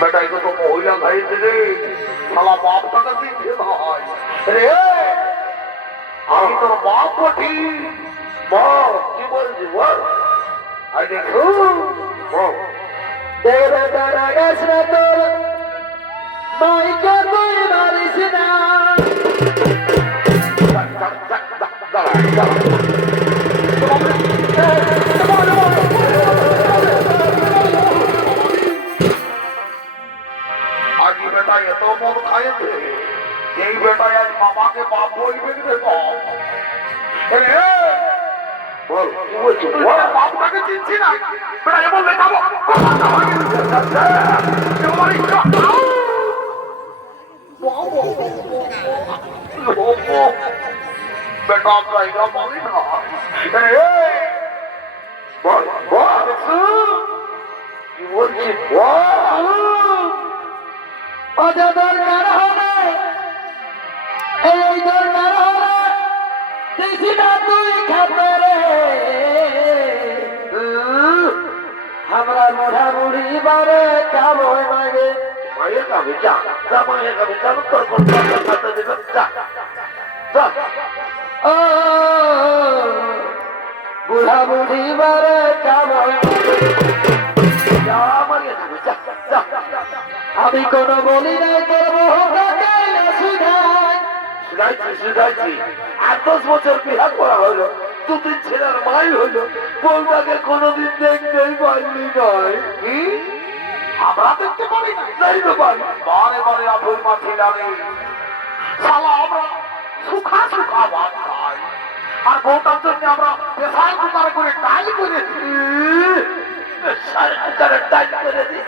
বেটা এটা তো মহিলা খাইতে রে শালা বাপটাকে দিচ্ছে ভাই রে আমি তোর বাপ বটি বল কি বলছি বল আই দেখো বল দেবে তারা গেছে তোর মাইকে তুই মারিস না আজ বেটা এত মন খাইছে এই বেটায় আজ মামাকে বাপ বলবে রে বল কি বলছিস বাপটাকে চিনছি না বেটা এমন দেখাবো বেটা জায়গা পাবি না বল বল কি বলছিস বল ওদের দরকার হবে এই দরকার হবে দিসিনা তুই খাতে রে আমরা বুড়া বুড়ি বারে কামড় মাগে মায়ের কাছে যা যা মায়ের কাছে যা তোর কোন কথা দিবে যা যা ও বুড়া বুড়ি বারে কামড় যা মায়ের কাছে যা যা আমি কোনো বলি নাই তোর বহুটাকে শুধাই শুধাইছি 8-10 বছর বিহার করা হলো দুদিন ছেলের মাই হলো বউটাকে কোনোদিন দেখতেই পাইনি নয় আমরা দেখতে পারি না যাই তো পারি বারে বারে আধুর মাঠে লাগে শালা আমরা সুখা সুখা ভাত খাই আর বউটার জন্য আমরা প্রেসার কুকারে করে ডাল করেছি প্রেসার কুকারে ডাল করে দিই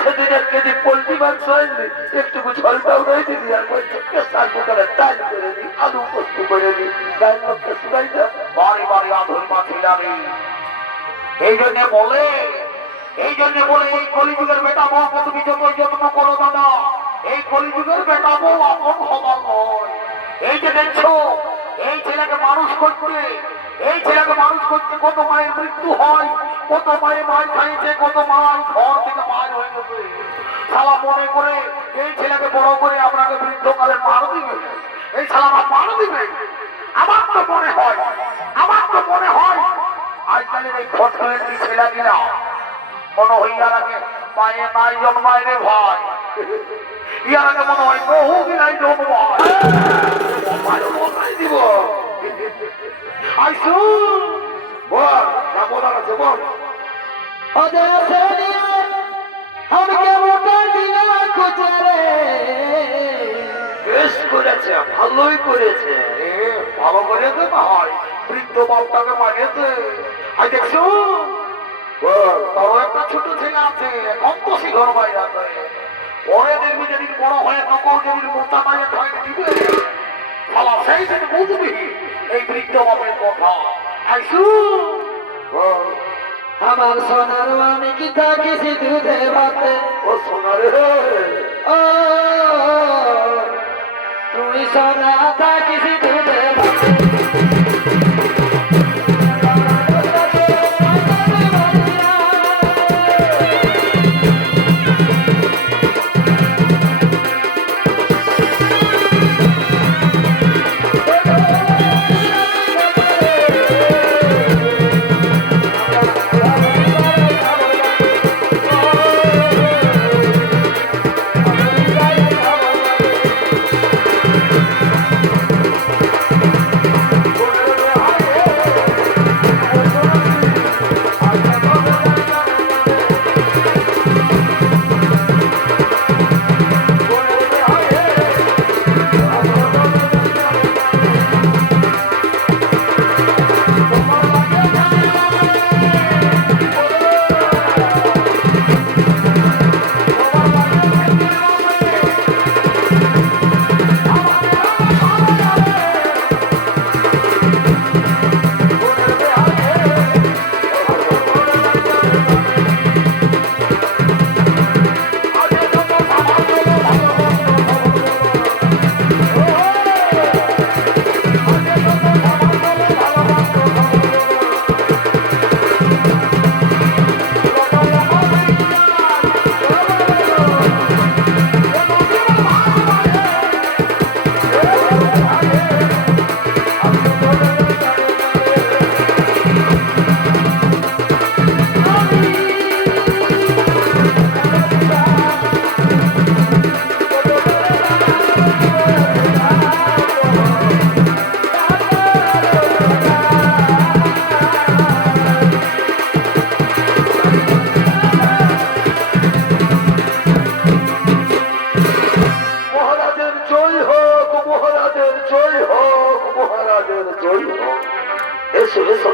সেদিন 1 কেজি পোল্ট্রি মাংস হয়নি একটুকু ঝলটাও রয়ে দিবি আর প্রেসার কুকারে ডাল করে দিই আলু পোস্ত করে দিই ডাল লোককে শুনাই যা বারে বারে আধুর মাঠে লাগে এই জন্য বলে এই কলিযুগের বেটা বউকে তুমি যতই যত্ন করো দাদা এই কলিযুগের বেটা বউ আপন হবার নয় এই যে দেখছো এই ছেলেকে মানুষ করতে কত মায়ের মৃত্যু হয় কত মায়ের মার খাইছে কত মায়ের ঘর থেকে মায়ের হয়ে গেছে শালা মনে করে এই ছেলেকে বড় করে আপনাকে বৃদ্ধকালে মার দিবে এই শালারা মার দিবে আমার তো মনে হয় আজকালের এই ফটকের ছেলেগুলা মনে হয় ইয়ারাকে মায়ে নাই জন্মায় রে ভাই ইয়ারাকে মনে হয় বহু গিলাই জন্মায় দিব আইসু বল বলার আছে বল ওদের সেদিয়ে আমাকে মোটা দিলা কুচারে বেশ করেছে ভালোই করেছে ভালো করেছে ভাই বৃদ্ধ বাপটাকে মারিয়েছে আই দেখছো তারও একটা ছোট ছেলে আছে এখন তো শিখর বাইরে আছে পরে দেখবি যেদিন বড় হয়ে তখন যেদিন মোটা বাইরে খাইতে দিবে শালা সেই দিন বুঝবি এই বৃদ্ধ বাপের কথা আইসু আমার সোনার আমি কি থাকিছি দুধে ভাতে ও সোনারে ও তুই সোনা থাকিছি দুধে ভাতে এসো এসো